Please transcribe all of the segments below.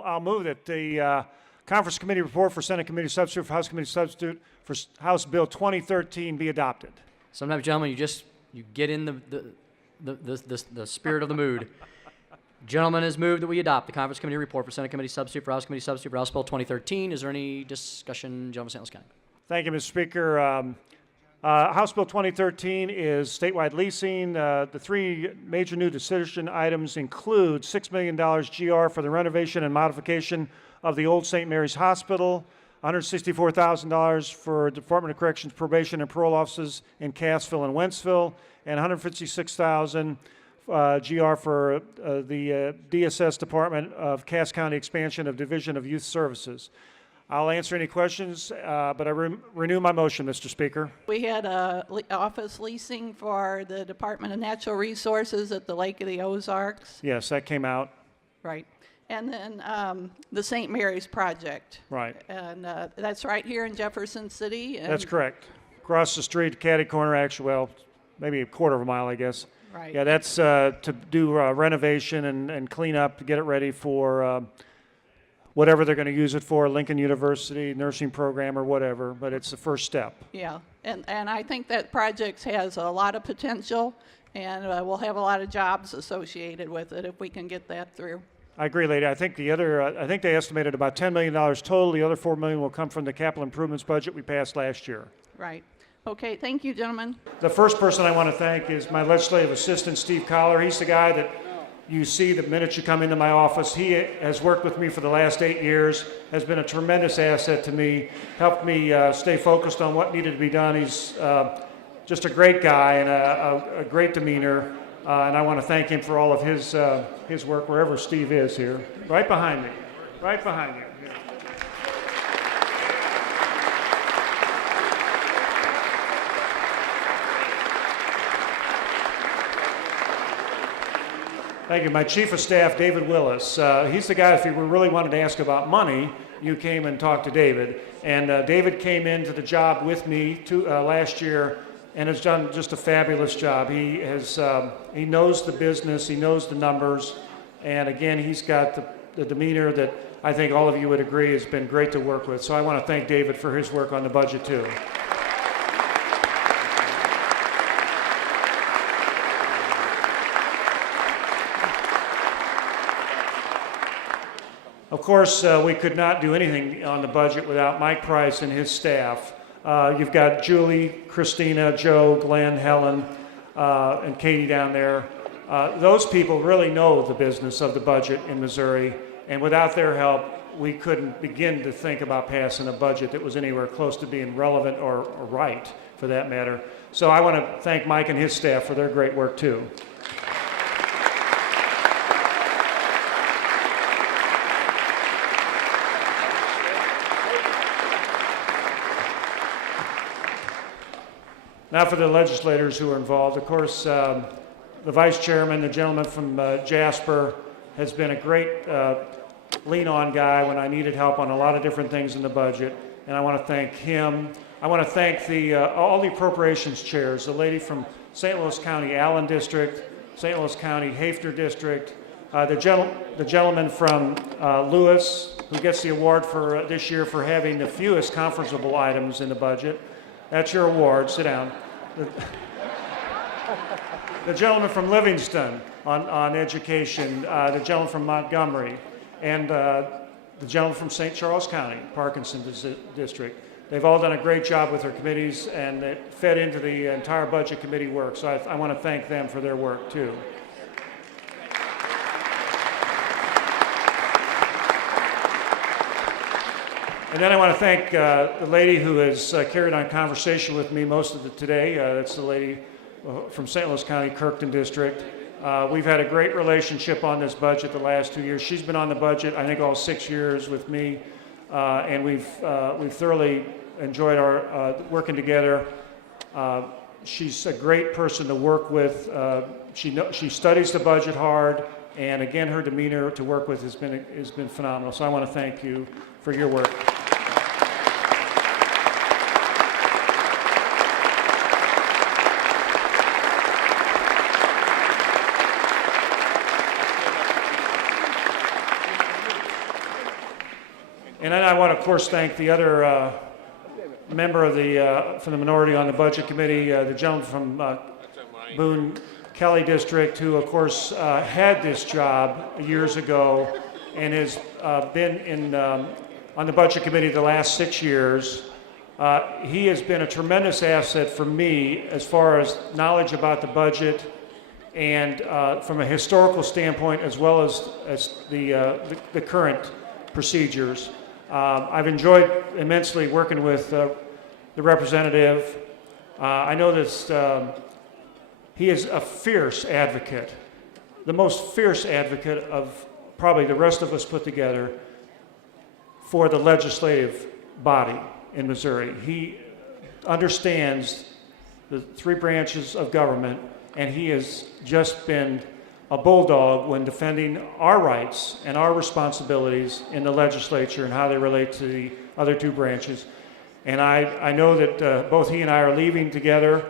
I'll move that the Conference Committee report for Senate Committee Substitute for House Committee Substitute for House Bill 2013 be adopted. Sometimes, gentlemen, you get in the spirit of the mood. Gentlemen, has moved that we adopt the Conference Committee report for Senate Committee Substitute for House Committee Substitute for House Bill 2013. Is there any discussion, gentlemen of St. Louis County? Thank you, Mr. Speaker. House Bill 2013 is statewide leasing. The three major new decision items include $6 million GR for the renovation and modification of the old St. Mary's Hospital, $164,000 for Department of Corrections probation and parole offices in Cassville and Wentzville, and $156,000 GR for the DSS Department of Cass County expansion of Division of Youth Services. I'll answer any questions, but I renew my motion, Mr. Speaker. We had office leasing for the Department of Natural Resources at the Lake of the Ozarks. Yes, that came out. Right. And then the St. Mary's project. Right. And that's right here in Jefferson City. And that's correct. Across the street, catty corner, actually, well, maybe a quarter of a mile, I guess. Right. Yeah, that's to do renovation and clean up to get it ready for whatever they're going to use it for, Lincoln University, nursing program or whatever, but it's the first step. Yeah, and I think that project has a lot of potential, and we'll have a lot of jobs associated with it if we can get that through. I agree, lady. I think I think they estimated about $10 million total. The other $4 million will come from the capital improvements budget we passed last year. Right. Okay, thank you, gentlemen. The first person I want to thank is my legislative assistant, Steve Collar. He's the guy that you see the minute you come into my office. He has worked with me for the last 8 years, has been a tremendous asset to me, helped me stay focused on what needed to be done. He's just a great guy and a great demeanor, and I want to thank him for all of his work wherever Steve is here. Right behind me. Right behind you. Thank you. My Chief of Staff, David Willis. He's the guy, if you really wanted to ask about money, you came and talked to David. And David came into the job with me last year and has done just a fabulous job. He knows the business, he knows the numbers, and again, he's got the demeanor that I think all of you would agree has been great to work with. So I want to thank David for his work on the budget too. Of course, we could not do anything on the budget without Mike Price and his staff. You've got Julie, Christina, Joe, Glenn, Helen, and Katie down there. Those people really know the business of the budget in Missouri, and without their help, we couldn't begin to think about passing a budget that was anywhere close to being relevant or right, for that matter. So I want to thank Mike and his staff for their great work, too. Now for the legislators who are involved. Of course, the vice chairman, the gentleman from Jasper, has been a great lean-on guy when I needed help on a lot of different things in the budget, and I want to thank him. I want to thank all the appropriations chairs, the lady from St. Louis County Allen District, St. Louis County Hafner District, the gentleman from Lewis, who gets the award for this year for having the fewest conferenceable items in the budget. That's your award. Sit down. The gentleman from Livingston on education, the gentleman from Montgomery, and the gentleman from St. Charles County, Parkinson District. They've all done a great job with their committees, and it fed into the entire budget committee work. So I want to thank them for their work, too. And then I want to thank the lady who has carried on conversation with me most of today. That's the lady from St. Louis County, Kirkton District. We've had a great relationship on this budget the last 2 years. She's been on the budget, I think, all 6 years with me, and we've thoroughly enjoyed our working together. She's a great person to work with. She studies the budget hard, and again, her demeanor to work with has been phenomenal. So I want to thank you for your work. And then I want to, of course, thank the other member of from the minority on the Budget Committee, the gentleman from Boone Kelly District, who, of course, had this job years ago and has been on the Budget Committee the last 6 years. He has been a tremendous asset for me as far as knowledge about the budget and from a historical standpoint, as well as the current procedures. I've enjoyed immensely working with the representative. I know that he is a fierce advocate, the most fierce advocate of probably the rest of us put together for the legislative body in Missouri. He understands the three branches of government, and he has just been a bulldog when defending our rights and our responsibilities in the legislature and how they relate to the other two branches. And I know that both he and I are leaving together,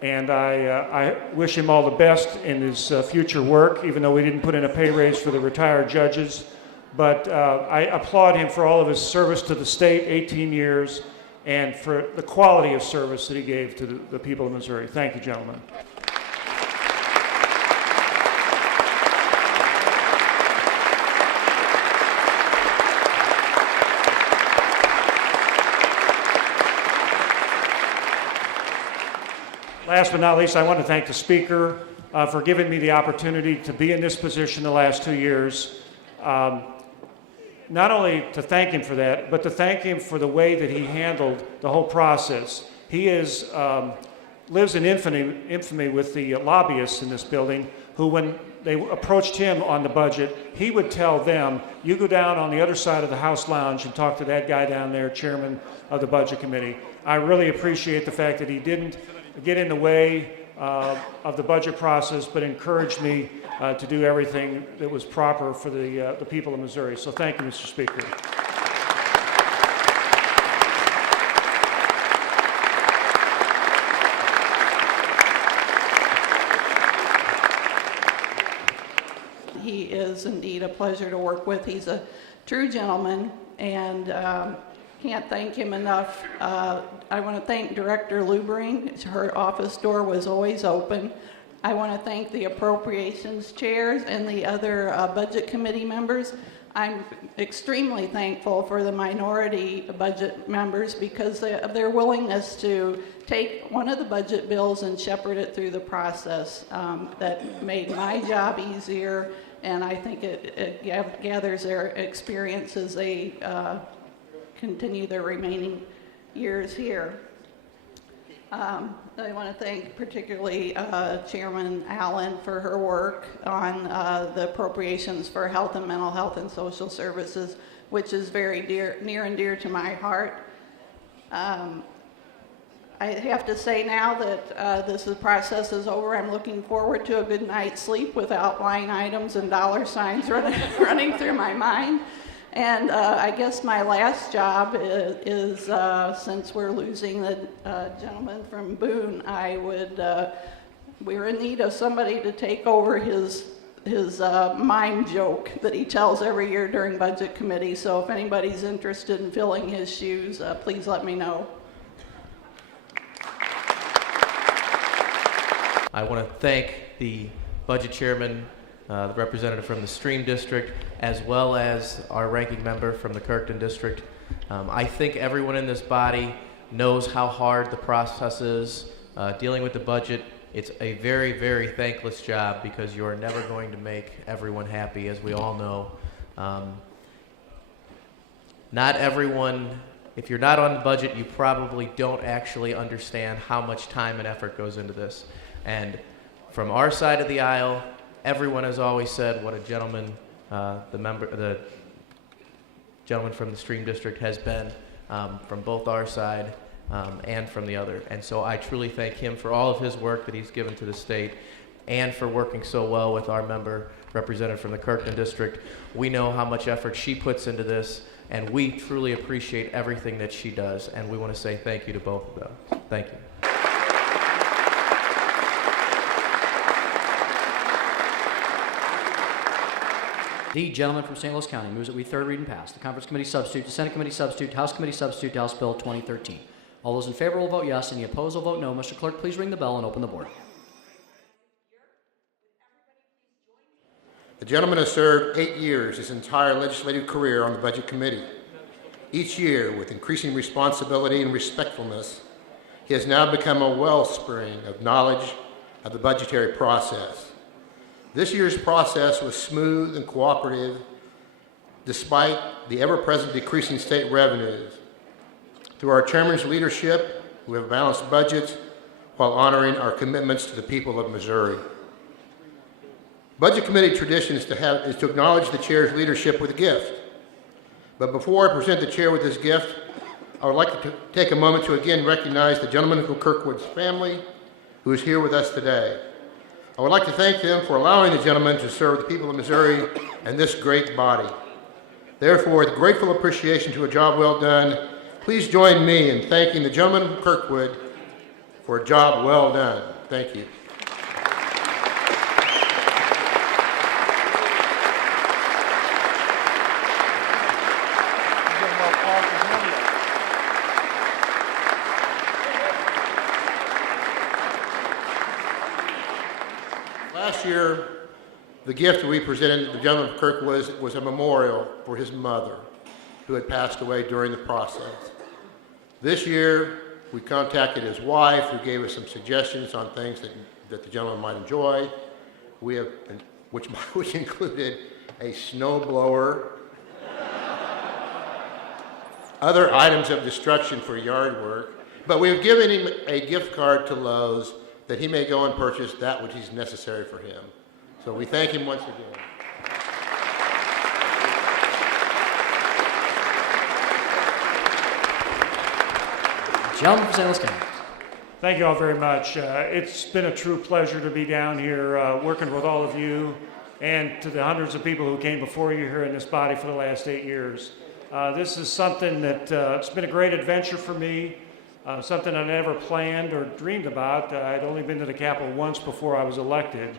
and I wish him all the best in his future work, even though we didn't put in a pay raise for the retired judges. But I applaud him for all of his service to the state, 18 years, and for the quality of service that he gave to the people of Missouri. Thank you, gentlemen. Last but not least, I want to thank the Speaker for giving me the opportunity to be in this position the last 2 years. Not only to thank him for that, but to thank him for the way that he handled the whole process. He lives in infamy with the lobbyists in this building, who, when they approached him on the budget, he would tell them, you go down on the other side of the House lounge and talk to that guy down there, chairman of the Budget Committee. I really appreciate the fact that he didn't get in the way of the budget process, but encouraged me to do everything that was proper for the people of Missouri. So thank you, Mr. Speaker. He is indeed a pleasure to work with. He's a true gentleman, and can't thank him enough. I want to thank Director Lubering. Her office door was always open. I want to thank the appropriations chairs and the other budget committee members. I'm extremely thankful for the minority budget members because of their willingness to take one of the budget bills and shepherd it through the process. That made my job easier, and I think it gathers their experience as they continue their remaining years here. I want to thank particularly Chairman Allen for her work on the appropriations for health and mental health and social services, which is very near and dear to my heart. I have to say now that this process is over, I'm looking forward to a good night's sleep without line items and dollar signs running through my mind. And I guess my last job is since we're losing the gentleman from Boone, we're in need of somebody to take over his mime joke that he tells every year during Budget Committee. So if anybody's interested in filling his shoes, please let me know. I want to thank the Budget Chairman, the representative from the Stream District, as well as our ranking member from the Kirkton District. I think everyone in this body knows how hard the process is dealing with the budget. It's a very, very thankless job because you are never going to make everyone happy, as we all know. Not everyone, if you're not on the budget, you probably don't actually understand how much time and effort goes into this. And from our side of the aisle, everyone has always said what a gentleman the gentleman from the Stream District has been from both our side and from the other. And so I truly thank him for all of his work that he's given to the state and for working so well with our member representative from the Kirkton District. We know how much effort she puts into this, and we truly appreciate everything that she does, and we want to say thank you to both of them. Thank you. The gentleman from St. Louis County moves that we third read and pass the Conference Committee substitute to Senate Committee substitute to House Committee substitute to House Bill 2013. All those in favor will vote yes, and the opposed will vote no. Mr. Clerk, please ring the bell and open the board. The gentleman has served 8 years his entire legislative career on the Budget Committee. Each year, with increasing responsibility and respectfulness, he has now become a wellspring of knowledge of the budgetary process. This year's process was smooth and cooperative despite the ever-present decreasing state revenues. Through our chairman's leadership, we have balanced budgets while honoring our commitments to the people of Missouri. Budget Committee tradition is to acknowledge the chair's leadership with a gift. But before I present the chair with this gift, I would like to take a moment to again recognize the gentleman from Kirkwood's family who is here with us today. I would like to thank them for allowing the gentleman to serve the people of Missouri and this great body. Therefore, with grateful appreciation to a job well done, please join me in thanking the gentleman from Kirkwood for a job well done. Thank you. Last year, the gift we presented to the gentleman from Kirkwood was a memorial for his mother, who had passed away during the process. This year, we contacted his wife, who gave us some suggestions on things that the gentleman might enjoy. We have, which included a snow blower, other items of destruction for yard work, but we have given him a gift card to Lowe's that he may go and purchase that which is necessary for him. So we thank him once again. Gentleman from St. Louis County. Thank you all very much. It's been a true pleasure to be down here working with all of you and to the hundreds of people who came before you here in this body for the last 8 years. This is something that it's been a great adventure for me, something I never planned or dreamed about. I'd only been to the Capitol once before I was elected.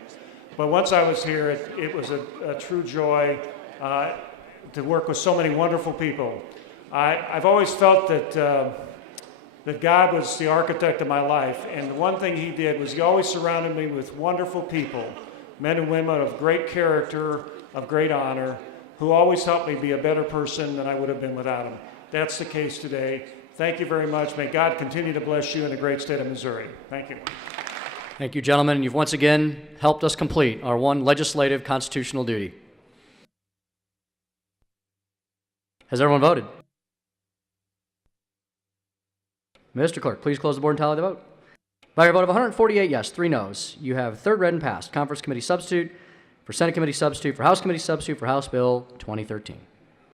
But once I was here, it was a true joy to work with so many wonderful people. I've always felt that God was the architect of my life, and the one thing he did was he always surrounded me with wonderful people, men and women of great character, of great honor, who always helped me be a better person than I would have been without him. That's the case today. Thank you very much. May God continue to bless you in the great state of Missouri. Thank you. Thank you, gentlemen. You've once again helped us complete our one legislative constitutional duty. Has everyone voted? Mr. Clerk, please close the board and tally the vote. By your vote of 148 yes, 3 noes, you have third read and passed Conference Committee substitute for Senate Committee substitute for House Committee substitute for House Bill 2013.